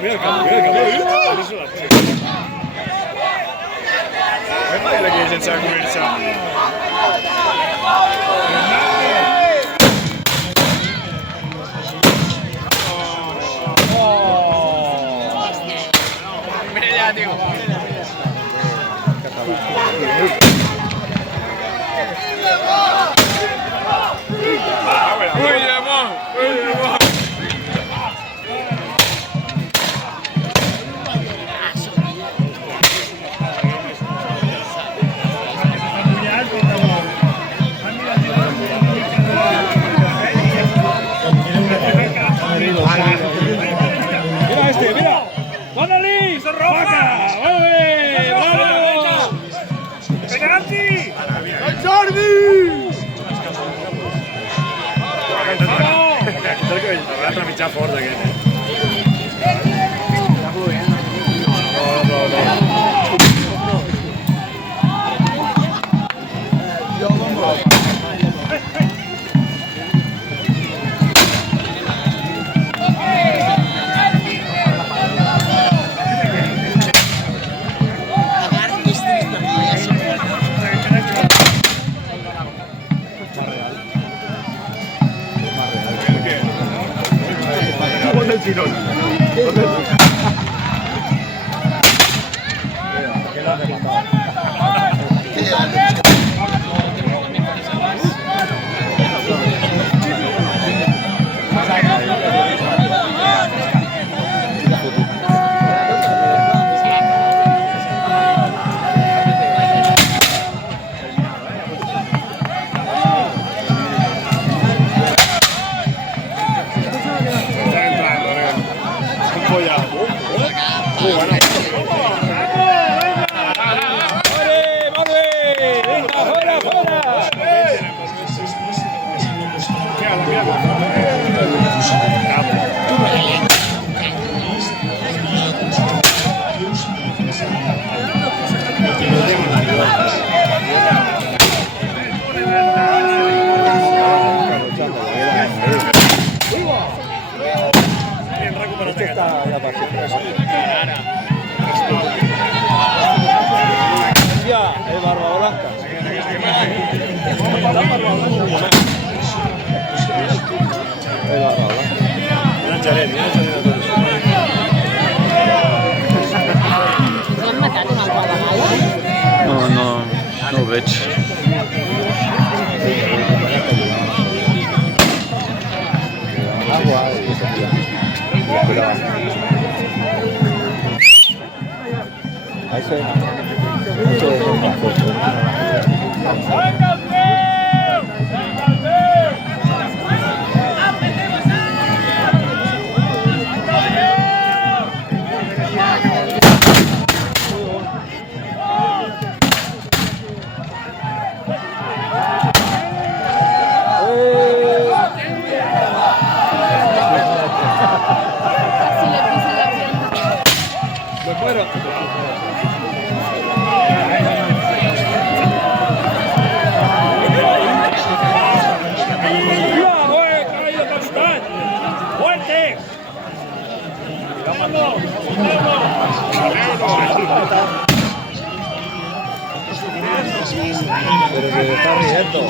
Mira el campo. Guarda che senza cubrirsa. Mira este, mira. ¡Mándale! ¡Vaca! ¡Oye! ¡Vamos! ¡Penalti! ¡Jordi! L'altra mitjà forta que el tirón. El Barba Blanca. No ho veig. Pero se está riendo.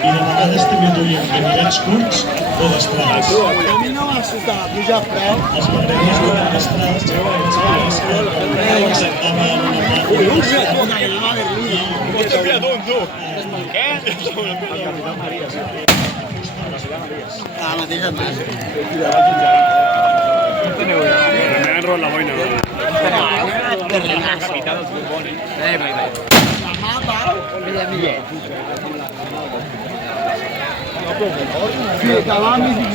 I de vegades també duien caminats curts o destrals. A mi no m'assusta la pluja fred. Els guerrers duien destrals, s'acaba en una part de Hostia, tú. ¿Qué? La mateixa empresa. Me han robado la boina. Sí,